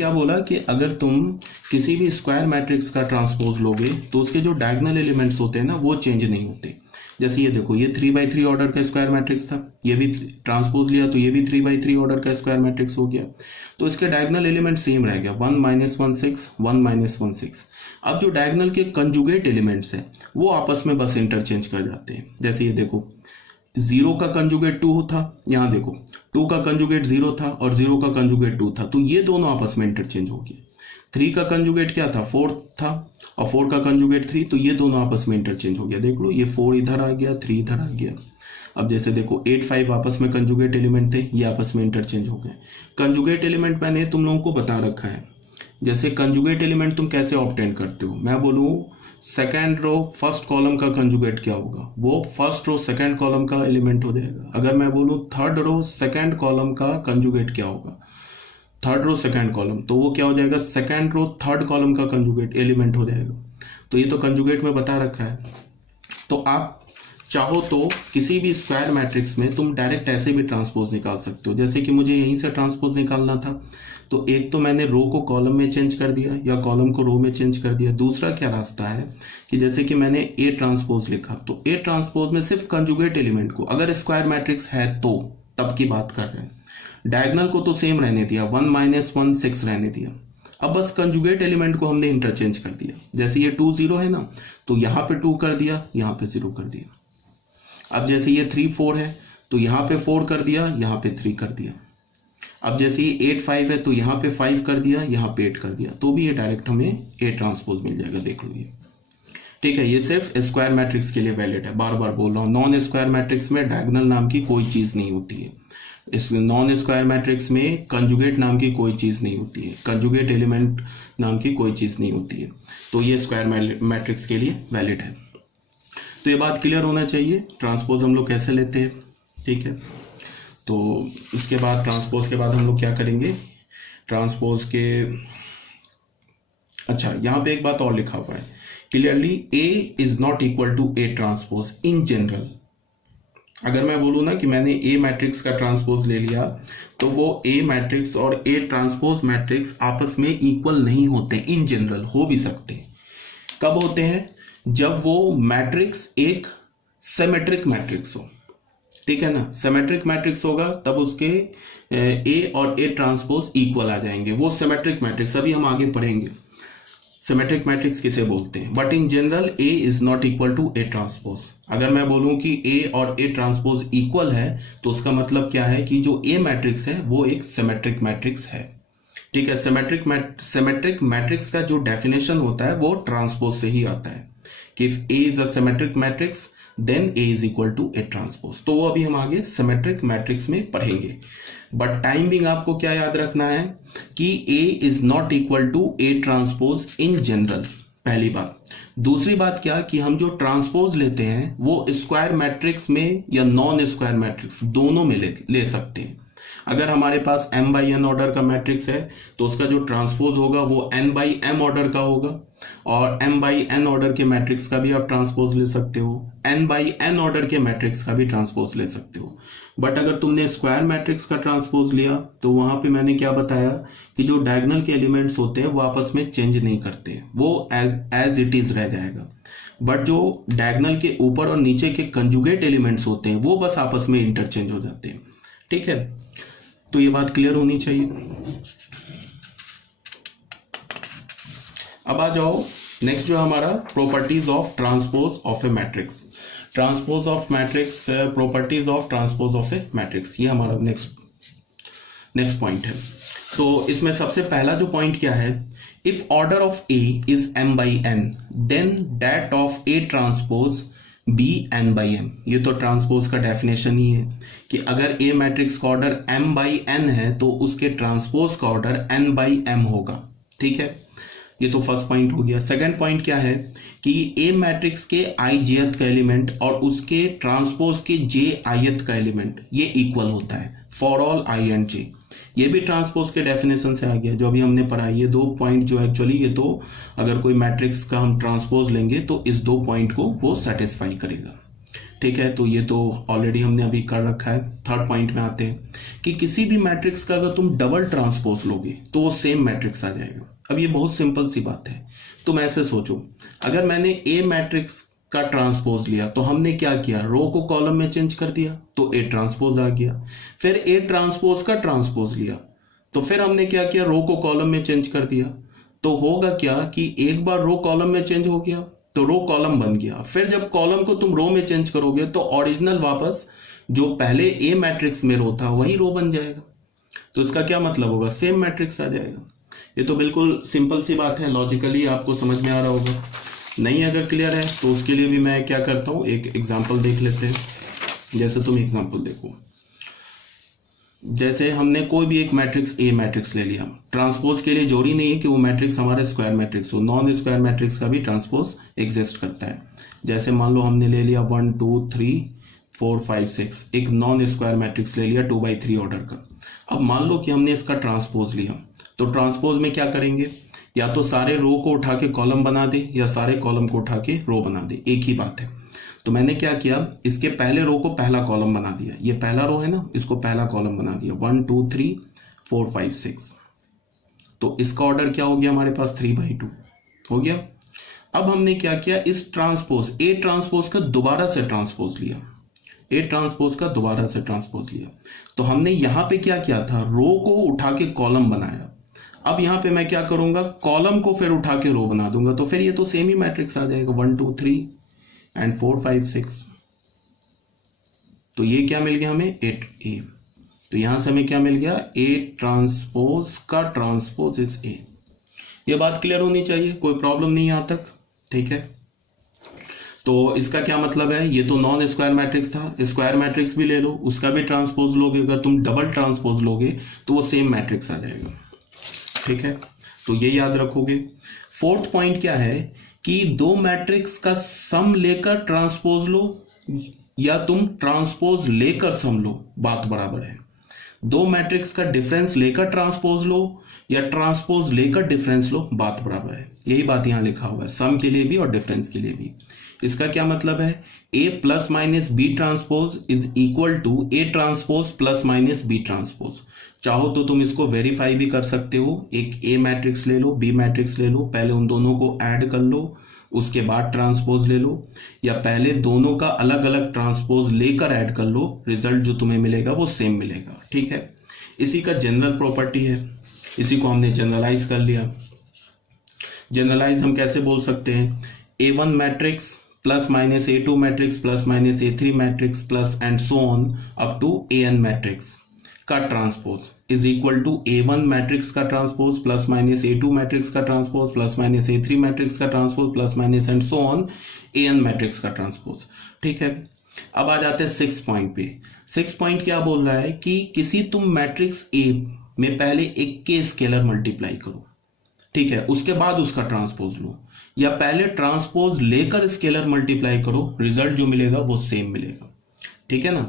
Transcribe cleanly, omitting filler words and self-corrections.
क्या बोला कि अगर तुम किसी भी स्क्वायर मैट्रिक्स का ट्रांसपोज लोगे तो उसके जो डायगोनल एलिमेंट्स होते हैं ना वो चेंज नहीं होते। जैसे ये देखो, ये 3x3 ऑर्डर का स्क्वायर मैट्रिक्स था, ये भी ट्रांसपोज लिया तो ये भी 3x3 ऑर्डर का स्क्वायर मैट्रिक्स हो गया, तो इसके डायगोनल एलिमेंट सेम रह गया 1 -1 6 1 -1 6। अब जो डायगोनल के कंजुगेट एलिमेंट्स हैं वो आपस में बस इंटरचेंज कर जाते हैं। जैसे ये देखो, 0 का कंजुगेट 2 था, यहाँ देखो 2 का कंजुगेट 0 था और 0 का कंजुगेट 2 था, तो ये दोनों आपस में इंटरचेंज हो गए। 3 का कंजुगेट क्या था, 4 था, और 4 का कंजुगेट 3, तो ये दोनों आपस में इंटरचेंज हो गया। देख लो, ये 4 इधर आ गया, 3 इधर आ गया। अब जैसे देखो 8 5 आपस में कंजुगेट एलिमेंट थे, ये आपस में इंटरचेंज हो गए। कंजुगेट एलिमेंट मैंने तुम लोगों को बता रखा है। जैसे कंजुगेट एलिमेंट तुम कैसे ऑब्टेन करते हो, मैं बोलूँ सेकेंड रो फर्स्ट कॉलम का कंजुगेट क्या होगा, वो फर्स्ट रो सेकेंड कॉलम का एलिमेंट हो जाएगा। अगर मैं बोलूँ थर्ड रो सेकेंड कॉलम का कंजुगेट क्या होगा, थर्ड रो सेकेंड कॉलम, तो वो क्या हो जाएगा, सेकेंड रो थर्ड कॉलम का कंजुगेट एलिमेंट हो जाएगा। तो ये तो कंजुगेट में बता रखा है। तो आप चाहो तो किसी भी स्क्वायर मैट्रिक्स में तुम डायरेक्ट ऐसे भी ट्रांसपोज निकाल सकते हो। जैसे कि मुझे यहीं से ट्रांसपोज निकालना था, तो एक तो मैंने रो को कॉलम में चेंज कर दिया या कॉलम को रो में चेंज कर दिया। दूसरा क्या रास्ता है कि जैसे कि मैंने ए ट्रांसपोज लिखा, तो ए ट्रांसपोज में सिर्फ कंजुगेट एलिमेंट को, अगर स्क्वायर मैट्रिक्स है तो तब की बात कर रहे हैं, डायगोनल को तो सेम रहने दिया, 1 -1 6 रहने दिया। अब बस कंजुगेट एलिमेंट को हमने इंटरचेंज कर दिया। जैसे ये 2 0 है ना, तो यहाँ पे 2 कर दिया, यहाँ पे 0 कर दिया। अब जैसे ये 3 4 है, तो यहाँ पे 4 कर दिया, यहाँ पे 3 कर दिया। अब जैसे ये 8 5 है, तो यहाँ पे 5 कर दिया, यहाँ पे 8 कर दिया, तो भी ये डायरेक्ट हमें ए ट्रांसपोज मिल जाएगा। देख लो ये ठीक है। ये सिर्फ स्क्वायर मैट्रिक्स के लिए वैलिड है, बार बार बोल रहा हूँ। नॉन स्क्वायर मैट्रिक्स में डायगोनल नाम की कोई चीज़ नहीं होती है। इस नॉन स्क्वायर मैट्रिक्स में कंजुगेट नाम की कोई चीज़ नहीं होती है, कंजुगेट एलिमेंट नाम की कोई चीज़ नहीं होती है। तो ये स्क्वायर मैट्रिक्स के लिए वैलिड है। तो ये बात क्लियर होना चाहिए, ट्रांसपोज हम लोग कैसे लेते हैं। ठीक है, तो उसके बाद ट्रांसपोज के बाद हम लोग क्या करेंगे, ट्रांसपोज के, अच्छा यहाँ पे एक बात और लिखा हुआ है clearly, A is not equal to A transpose in general. अगर मैं बोलूँ ना कि मैंने ए मैट्रिक्स का ट्रांसपोज ले लिया, तो वो ए मैट्रिक्स और ए ट्रांसपोज मैट्रिक्स आपस में इक्वल नहीं होते। इन जनरल हो भी सकते हैं। कब होते हैं, जब वो मैट्रिक्स एक सिमेट्रिक मैट्रिक्स हो। ठीक है ना, सिमेट्रिक मैट्रिक्स होगा तब उसके ए और ए ट्रांसपोज इक्वल आ जाएंगे, वो सिमेट्रिक मैट्रिक्स। अभी हम आगे पढ़ेंगे सिमेट्रिक मैट्रिक्स किसे बोलते हैं। But in general A is not equal to A transpose. अगर मैं बोलूं कि ए और ए ट्रांसपोज इक्वल है, तो उसका मतलब क्या है कि जो ए मैट्रिक्स है वो एक सिमेट्रिक मैट्रिक्स है। ठीक है, सिमेट्रिक मैट्रिक्स का जो डेफिनेशन होता है वो ट्रांसपोज से ही आता है कि if A is a symmetric matrix then A is equal to A transpose. तो वो अभी हम आगे सिमेट्रिक मैट्रिक्स में पढ़ेंगे। बट टाइमिंग आपको क्या याद रखना है कि A is not equal to A transpose in general, पहली बात। दूसरी बात क्या कि हम जो ट्रांसपोज लेते हैं वो स्क्वायर मैट्रिक्स में या नॉन स्क्वायर मैट्रिक्स दोनों में ले सकते हैं। अगर हमारे पास m/n ऑर्डर का मैट्रिक्स है तो उसका जो ट्रांसपोज होगा वो n/m ऑर्डर का होगा, और m/n ऑर्डर के मैट्रिक्स का भी आप ट्रांसपोज ले सकते हो, n/n ऑर्डर के मैट्रिक्स का भी ट्रांसपोज ले सकते हो। बट अगर तुमने स्क्वायर मैट्रिक्स का ट्रांसपोज लिया तो वहां पे मैंने क्या बताया कि जो डायगोनल के एलिमेंट्स होते हैं वो आपस में चेंज नहीं करते, वो एज इट इज रह जाएगा। बट जो डायगोनल के ऊपर और नीचे के कंजुगेट एलिमेंट्स होते हैं वो बस आपस में इंटरचेंज हो जाते हैं। ठीक है, तो ये बात क्लियर होनी चाहिए। अब आ जाओ नेक्स्ट जो हमारा properties of transpose of A matrix. Transpose of matrix, properties of transpose of A matrix, ये हमारा नेक्स्ट पॉइंट है। तो इसमें सबसे पहला जो पॉइंट क्या है, if order of A is m/n then that of A transpose be n/m। ये तो ट्रांसपोज का डेफिनेशन ही है कि अगर ए मैट्रिक्स का ऑर्डर m/n है तो उसके ट्रांसपोज का ऑर्डर n/m होगा। ठीक है, ये तो फर्स्ट पॉइंट हो गया। सेकंड पॉइंट क्या है कि ए मैट्रिक्स के i jth का एलिमेंट और उसके ट्रांसपोज के j ith का एलिमेंट ये इक्वल होता है for all i and j। ये भी ट्रांसपोज के डेफिनेशन से आ गया जो अभी हमने पढ़ा। ये दो पॉइंट जो एक्चुअली, ये तो अगर कोई मैट्रिक्स का हम ट्रांसपोज लेंगे तो इस दो पॉइंट को वो सेटिस्फाई करेगा। ठीक है, तो ये तो ऑलरेडी हमने अभी कर रखा है। थर्ड पॉइंट में आते हैं कि किसी भी मैट्रिक्स का अगर तुम डबल ट्रांसपोज लोगे तो वो सेम मैट्रिक्स आ जाएगा। अब ये बहुत सिंपल सी बात है। तुम ऐसे सोचो, अगर मैंने ए मैट्रिक्स का ट्रांसपोज लिया तो हमने क्या किया, रो को कॉलम में चेंज कर दिया तो ए ट्रांसपोज आ गया। फिर ए ट्रांसपोज का ट्रांसपोज लिया तो फिर हमने क्या किया, रो को कॉलम में चेंज कर दिया। तो होगा क्या कि एक बार रो कॉलम में चेंज हो गया तो रो कॉलम बन गया। फिर जब कॉलम को तुम रो में चेंज करोगे तो ओरिजिनल वापस जो पहले ए मैट्रिक्स में रो था वही रो बन जाएगा। तो इसका क्या मतलब होगा, सेम मैट्रिक्स आ जाएगा। ये तो बिल्कुल सिंपल सी बात है, लॉजिकली आपको समझ में आ रहा होगा। नहीं अगर क्लियर है तो उसके लिए भी मैं क्या करता हूँ, एक एग्जाम्पल देख लेते हैं। जैसे तुम एग्जाम्पल देखो, जैसे हमने कोई भी एक मैट्रिक्स ए मैट्रिक्स ले लिया, ट्रांसपोज के लिए जरूरी नहीं है कि वो मैट्रिक्स हमारा स्क्वायर मैट्रिक्स हो, नॉन स्क्वायर मैट्रिक्स का भी ट्रांसपोज एग्जिस्ट करता है। जैसे मान लो हमने ले लिया 1 2 3 4 5 6, एक नॉन स्क्वायर मैट्रिक्स ले लिया 2/3 ऑर्डर का। अब मान लो कि हमने इसका ट्रांसपोज लिया, तो ट्रांसपोज में क्या करेंगे, या तो सारे रो को उठा के कॉलम बना दे या सारे कॉलम को उठा के रो बना दे, एक ही बात है। तो मैंने क्या किया, इसके पहले रो को पहला कॉलम बना दिया, ये पहला रो है ना, इसको पहला कॉलम बना दिया 1 2 3 4 5 6। तो इसका ऑर्डर क्या हो गया हमारे पास 3/2 हो गया। अब हमने क्या किया, इस ट्रांसपोज ए ट्रांसपोज का दोबारा से ट्रांसपोज लिया, ए ट्रांसपोज का दोबारा से ट्रांसपोज लिया। तो हमने यहां पे क्या किया था, रो को उठा के कॉलम बनाया। अब यहां पे मैं क्या करूंगा, कॉलम को फिर उठा के रो बना दूंगा, तो फिर ये तो सेम ही मैट्रिक्स आ जाएगा 1 2 3 एंड 4 5 6। तो ये क्या मिल गया हमें 8A। तो यहां से हमें क्या मिल गया, ए ट्रांसपोज का ट्रांसपोज इज ए। ये बात क्लियर होनी चाहिए, कोई प्रॉब्लम नहीं यहां तक, ठीक है। तो इसका क्या मतलब है, ये तो नॉन स्क्वायर मैट्रिक्स था, स्क्वायर मैट्रिक्स भी ले लो, उसका भी ट्रांसपोज लोगे, अगर तुम डबल ट्रांसपोज लोगे तो वो सेम मैट्रिक्स आ जाएगा, ठीक है। तो ये याद रखोगे। फोर्थ पॉइंट क्या है कि दो मैट्रिक्स का सम लेकर ट्रांसपोज लो या तुम ट्रांसपोज लेकर सम लो, बात बराबर है। दो मैट्रिक्स का डिफरेंस लेकर ट्रांसपोज लो या ट्रांसपोज लेकर डिफरेंस लो, बात बराबर है। यही बात यहां लिखा हुआ है, सम के लिए भी और डिफरेंस के लिए भी। इसका क्या मतलब है, A plus minus B transpose is equal to A transpose plus minus B transpose. चाहो तो तुम इसको वेरीफाई भी कर सकते हो, एक ए मैट्रिक्स ले लो, बी मैट्रिक्स ले लो, पहले उन दोनों को ऐड कर लो, उसके बाद ट्रांसपोज ले लो, या पहले दोनों का अलग अलग ट्रांसपोज लेकर ऐड कर लो, रिजल्ट जो तुम्हें मिलेगा वो सेम मिलेगा, ठीक है। इसी का जनरल प्रॉपर्टी है, इसी को हमने जनरलाइज कर लिया। जनरलाइज हम कैसे बोल सकते हैं, A1 matrix plus minus A2 matrix plus minus A3 matrix plus and so on up to AN matrix का transpose is equal to A1 matrix का transpose plus minus A2 matrix का transpose plus minus A3 matrix का transpose plus minus and so on AN matrix का transpose, ठीक है। अब आ जाते हैं 6 पॉइंट पे। 6 पॉइंट क्या बोल रहा है कि किसी तुम मैट्रिक्स A में पहले एक के स्केलर मल्टीप्लाई करो, ठीक है, उसके बाद उसका ट्रांसपोज लो, या पहले ट्रांसपोज लेकर स्केलर मल्टीप्लाई करो, रिजल्ट जो मिलेगा वो सेम मिलेगा, ठीक है ना।